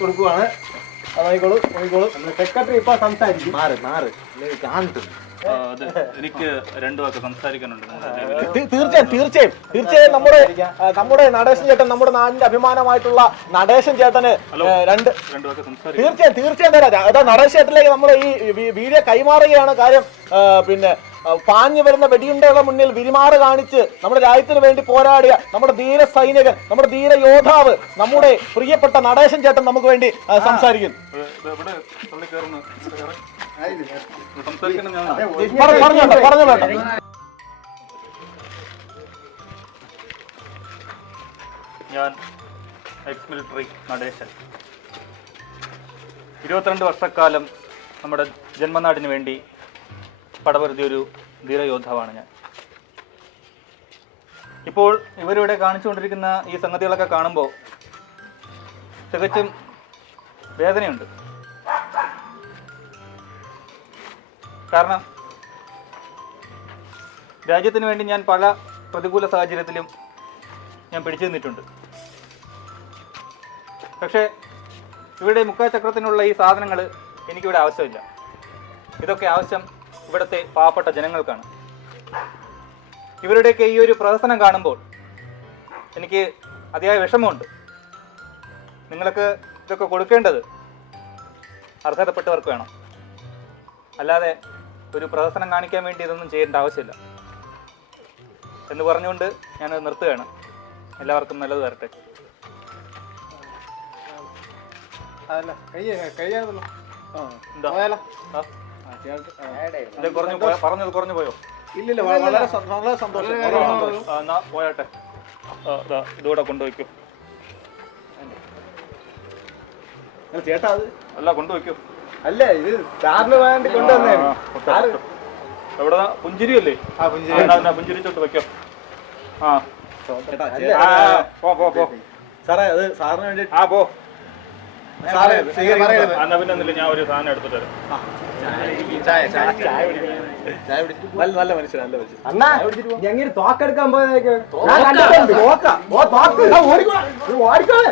കൊടുക്കുവാണ്. നോക്കിക്കോളൂ. സെക്രട്ടറി ഇപ്പൊ സംസാരിക്കും. എനിക്ക് രണ്ടു വാക്ക് സംസാരിക്കാനുണ്ട്. തീർച്ചയായും നമ്മുടെ നടേശൻ ചേട്ടൻ, നമ്മുടെ നാടിന്റെ അഭിമാനമായിട്ടുള്ള നടേശൻ ചേട്ടന് തീർച്ചയായും തരാം. അതാ നടേശൻ ചേട്ടനിലേക്ക് നമ്മൾ ഈ വീഡിയോ കൈമാറുകയാണ്. കാര്യം പിന്നെ പാഞ്ഞു വരുന്ന വെടിയുണ്ടയുടെ മുന്നിൽ വിരിമാറ് കാണിച്ച് നമ്മുടെ രാജ്യത്തിന് വേണ്ടി പോരാടിയ നമ്മുടെ ധീര സൈനികൻ, നമ്മുടെ ധീര യോദ്ധാവ്, നമ്മുടെ പ്രിയപ്പെട്ട നടേശൻ ചേട്ടൻ നമുക്ക് വേണ്ടി സംസാരിക്കുന്നു. ഞാൻ എക്സ് മിലിറ്ററി നടേശൻ. 22 വർഷക്കാലം നമ്മുടെ ജന്മനാടിന് വേണ്ടി പടപൊരുതിയ ഒരു ധീരയോദ്ധാവാണ് ഞാൻ. ഇപ്പോൾ ഇവരിവിടെ കാണിച്ചുകൊണ്ടിരിക്കുന്ന ഈ സംഗതികളൊക്കെ കാണുമ്പോൾ തികച്ചും വേദനയുണ്ട്. കാരണം രാജ്യത്തിന് വേണ്ടി ഞാൻ പല പ്രതികൂല സാഹചര്യത്തിലും ഞാൻ പിടിച്ചു നിന്നിട്ടുണ്ട്. പക്ഷേ ഇവരുടെ മുക്കാചക്രത്തിനുള്ള ഈ സാധനങ്ങൾ എനിക്കിവിടെ ആവശ്യമില്ല. ഇതൊക്കെ ആവശ്യം ഇവിടുത്തെ പാവപ്പെട്ട ജനങ്ങൾക്കാണ്. ഇവരുടെയൊക്കെ ഈ ഒരു പ്രഹസനം കാണുമ്പോൾ എനിക്ക് അതിയായ വിഷമമുണ്ട്. നിങ്ങൾക്ക് ഇതൊക്കെ കൊടുക്കേണ്ടത് അർഹതപ്പെട്ടവർക്ക് വേണം, അല്ലാതെ ഒരു പ്രഹസനം കാണിക്കാൻ വേണ്ടി ഇതൊന്നും ചെയ്യേണ്ട ആവശ്യമില്ല എന്ന് പറഞ്ഞുകൊണ്ട് ഞാനത് നിർത്തുകയാണ്. എല്ലാവർക്കും നല്ലത് വരട്ടെ. പറഞ്ഞത് കുറഞ്ഞു പോയോ? ഇല്ലില്ല, വളരെ സന്തോഷം. എന്നാ പോയാട്ടെ. ഇതുകൂടെ കൊണ്ടുവയ്ക്കൂ. ചേട്ടാ അത് അല്ല, കൊണ്ടുവയ്ക്കൂ. അല്ല, ഇത് സാറിന് വേണ്ടി കൊണ്ടുവന്നേ. എവിടെ പുഞ്ചിരി അല്ലേ? പുഞ്ചിരിച്ചോട്ട് വെക്കോ. സാറേ അത് സാറിന് വേണ്ടി പോ. എന്നാ പിന്നെ ഒന്നുമില്ല, ഞാൻ ഒരു സാധനം എടുത്തിട്ട് വരാം. നല്ല മനുഷ്യൻ. അണ്ണാ ഞങ്ങനെ തോക്കെടുക്കാൻ പോയതൊക്കെ ഓടിക്കോളെ.